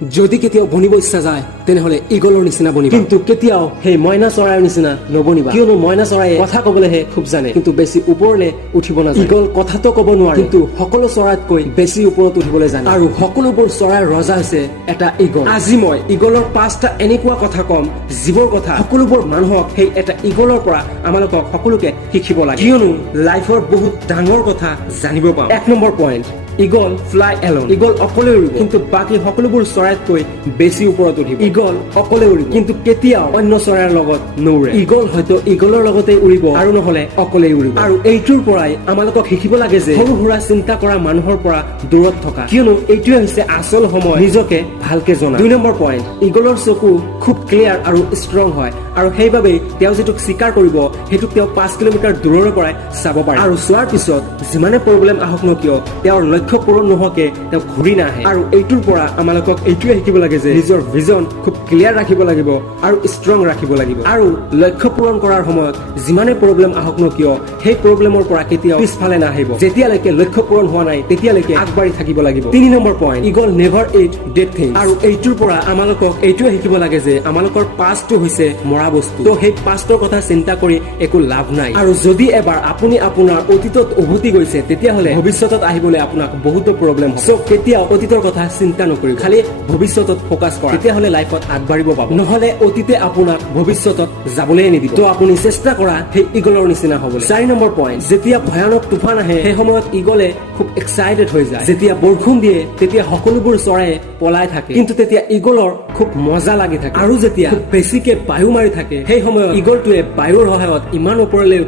যদি কেতিয়াও বনিব ইচ্ছা যায় তেনেহলে ইগলৰ নিচিনা বনিবা, কিন্তু কেতিয়াও সেই মইনা চৰাইৰ নিচিনা নবনিবা, কিয়নো মইনা চৰাইয়ে কথা কবলেহে খুব জানে কিন্তু বেছি ওপৰলে উঠিব নাজানে। ইগল কথাটো কব নোৱাৰে কিন্তু সকলো চৰাইতকৈ বেছি ওপৰত উঠিবলৈ জানে, আৰু সকলোবোৰ চৰাইৰ ৰজা হৈছে এটা ইগল। আজি মই ইগলৰ 5টা এনেকুৱা কথা কম যিবোৰ কথা সকলোবোৰ মানুহক সেই এটা ইগলৰ পৰা আমালোকক সকলোকে শিকিব লাগে, কিয়নো লাইফৰ বহুত ডাঙৰ কথা জানিব পাম। 1 number point, eagle fly Elon. Eagle অকলে উৰিব কিন্তু বাকী সকলোবোৰ চৰাইতকৈ বেছি ওপৰত উঠিব। ইগল অকলে উৰিব কিন্তু কেতিয়াও অন্য চৰাইৰ লগত নউৰে। ইগল হয়তো ইগলৰ লগতে উৰিব আৰু নহলে অকলে উৰিব। আৰু এইটোৰ পৰাই আমালোকক শিকিব লাগে যে সৰু সুৰা চিন্তা কৰা মানুহৰ পৰা দূৰত থকা, কিয়নো এইটোৱে হৈছে আচল সময় নিজকে ভালকে জনা। 2 নম্বৰ পইণ্ট, ইগলৰ চকু খুব ক্লিয়াৰ আৰু ষ্ট্ৰং হয়, আৰু সেইবাবে তেওঁ যিটোক চিকাৰ কৰিব সেইটোক তেওঁ 5 কিলোমিটাৰ দূৰৰ পৰাই চাব পাৰে, আৰু চোৱাৰ পিছত যিমানে প্ৰব্লেম আহক ন কিয় তেওঁৰ লক্ষ্য পূৰণ নোহোৱাকে তেওঁ ঘূৰি নাহে। আৰু এইটোৰ পৰা আমালোকক এইটোৱে শিকিব লাগে যে নিজৰ ভিজন খুব ক্লিয়াৰ ৰাখিব লাগিব আৰু ষ্ট্ৰং ৰাখিব লাগিব, আৰু লক্ষ্য পূৰণ কৰাৰ সময়ত যিমানে প্ৰব্লেম আহক ন কিয় সেই প্ৰব্লেমৰ পৰা কেতিয়াও পিছফালে নাহিব। যেতিয়ালৈকে লক্ষ্য পূৰণ হোৱা নাই তেতিয়ালৈকে আগবাঢ়ি থাকিব লাগিব। 3 number point, eagle never it dead things. আৰু এইটোৰ পৰা আমালোকক এইটোৱে শিকিব লাগে যে আমালোকৰ পাষ্টটো হৈছে মৰা বস্তু, তো সেই পাষ্টৰ কথা চিন্তা কৰি একো লাভ নাই। আৰু যদি এবাৰ আপুনি আপোনাৰ অতীতত উভতি গৈছে তেতিয়াহলে ভৱিষ্যতত আহিবলৈ আপোনাক বহুতো প্ৰব্লেম হ'ব। সো কেতিয়াও অতীতৰ কথা চিন্তা নকৰিব, খালি ভৱিষ্যতত ফোকাস কৰা, তেতিয়াহলে লাইফত আগবাঢ়িব পাব। নহলে অতীতে আপোনাক ভৱিষ্যতত যাবলৈ নিদিব। তো আপুনি চেষ্টা কৰা সেই ইগলৰ নিচিনা হ'বলৈ। 4 নম্বৰ পইণ্ট, যেতিয়া ভয়ানক তুফান আহে সেই সময়ত ইগলে খুব এক্সাইটেড হৈ যায়। যেতিয়া বৰষুণ দিয়ে তেতিয়া সকলোবোৰ চৰাইয়ে পলাই থাকে, কিন্তু তেতিয়া ইগলৰ খুব মজা লাগি থাকে। আৰু যেতিয়া খুব বেছিকে বায়ু মাৰি থাকে সেই সময়ত ইগলটোৱে বায়ুৰ সহায়ত ইমান ওপৰলৈ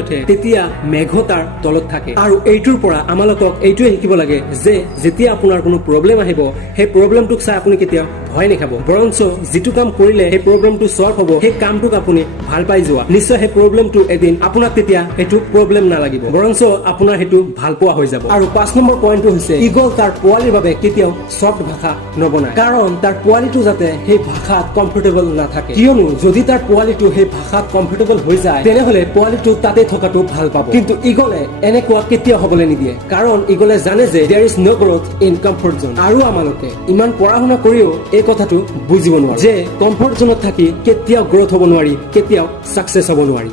উঠে তেতিয়া মেঘ তাৰ তলত থাকে। আৰু এইটোৰ পৰা আমালোকক এইটোৱে শিকিব লাগে যে যেতিয়া আপোনাৰ কোনো প্ৰব্লেম আহিব সেই প্ৰব্লেমটোক চাই আপুনি কেতিয়াও ভয় নাখাব, বৰঞ্চ যিটো কাম কৰিলে সেই প্ৰব্লেমটো সলভ হ'ব সেই কামটোক আপুনি ভাল পাই যোৱা, নিশ্চয় সেই প্ৰব্লেমটো এদিন আপোনাক তেতিয়া সেইটো প্ৰব্লেম নালাগিব, বৰঞ্চ আপোনাৰ সেইটো ভাল পোৱা হৈ যাব। আৰু 5 নম্বৰ পইণ্টটো হৈছে ইগল তাৰ পোৱালিৰ বাবে কেতিয়াও ছফ্ট ভাষা নবনায়, কাৰণ তাৰ পোৱালিটো যাতে সেই ভাষাত কমফৰ্টেবল নাথাকে, কিয়নো যদি তাৰ পোৱালিটো সেই ভাষাত কমফৰ্টেবল হৈ যায় তেনেহলে পোৱালিটো তাতে থকাটো ভাল পাব। কিন্তু ইগলে এনেকুৱা কেতিয়াও হ'বলৈ নিদিয়ে, কাৰণ ইগলে জানে যে there is no growth in comfort zone। আৰু আমালোকে ইমান পঢ়া শুনা কৰিও এই কথাটো বুজিব নোৱাৰে যে কমফৰ্ট জোনত থাকি কেতিয়াও গ্ৰোথ হ'ব নোৱাৰি, কেতিয়াও সাকসেস হ'ব নোৱাৰি।